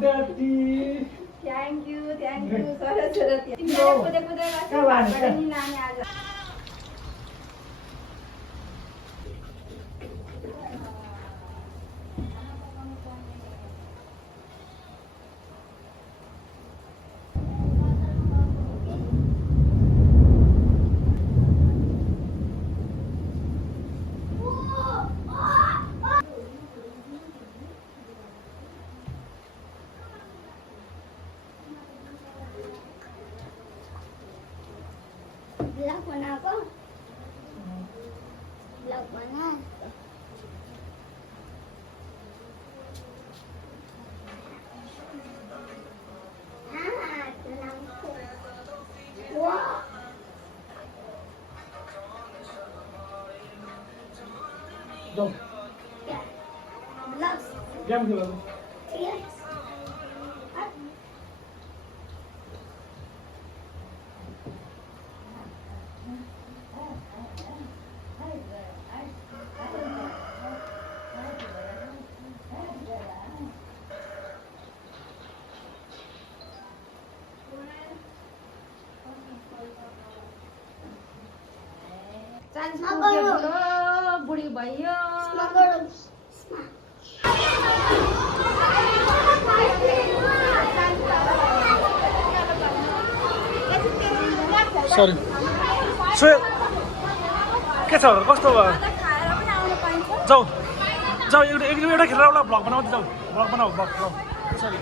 daddy. Thank you, Saraswati. तिमीलाई नि लाने आज। Vlog mana ako? Vlog mana? Ito lang po. Wow! Go. Yeah. Vlogs. Game खेला तो. Yes. चान्स पुग्यो बुढी भयो Sorry. So, के छ कस्तो भयो? जाऊ जाऊ एउटा खेलेर एउटा भ्लग बनाऊ जाऊ भ्लग बनाऊ भ्लग सरी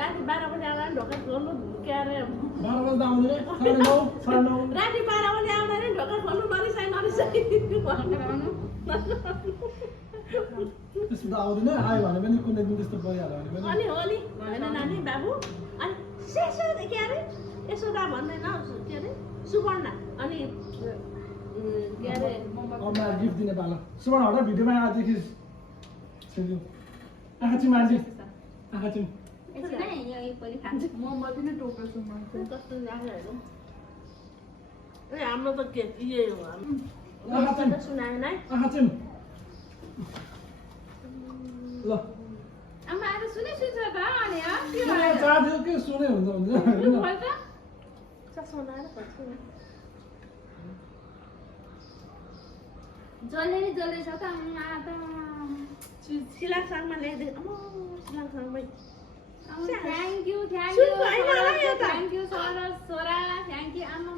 राति 12 बजे आउँदा ढोका खोल्नु के अरे 12 बजे आउँदैन 9:30 राति 12 बजे आउँदा नि ढोका खोल्नु नरिसाइ त्यस्तो त आउँदैन आयो भने पनि कुनै दिन त्यस्तो भइहाल्यो भने पनि अनि होली हैन नानी बाबु अनि सेसो के अरे यशोदा भन्दैन के अरे सुवर्णा अनि के अरे अम्मा गिफ्ट दिने पालो सुवर्णा हटा भिडियोमा आएदेखि सेन्जु आँखा चिम आन्टी आँखा चिम म पनि टोकेछु म कस्तो लाग्यो हेरौँ ए हाम्रो त के यही हो आँखा चिम सुनाएन है आँखा चिम ल आमा आज सुने सुन्छ त अनि के चार्ज के सुने हुन्छ भयो त चस्मा लगाएर खोज्छु जल्दै नि जल्दै छ त सिलाङसाङमा ल्याइदिए अम्म सिलाङसाङमै थ्याङ्क यू सुनको होइन होला यो त। थ्याङ्क यू सोरा थ्याङ्क यू आमा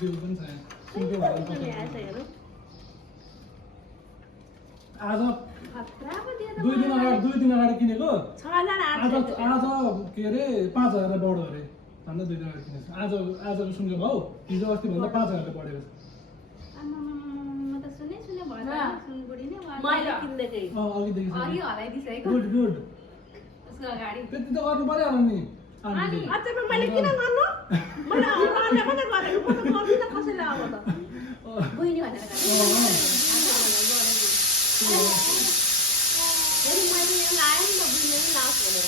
बिल पनि छैन सुन्दै हेरौँ आज खतरा पो दियो त 2 दिन अगाडि किनेको 6,800 आज के अरे 5,000 बढ्यो अरे भन्दा 2 दिन अगाडि किनेको आजको सुनको भाउ हिजो अस्ति भन्दा 5,000 बढेको आमा म त सुने भयो त सुनबुढी नै मैले किन्दैकै अघिदेखि अघि हराइदिसकेको गुड गुड उसको अगाडि त्यति त गर्नु पर्यो होला नि अनि अचम्म मैले किन गर्नु मैले अरूले पनि गरेको म त गर्दिनँ कसैले अब त बहिनी भनेर फेरि मैले यो लाएँ नि त बुझ्ने नि लास भनेर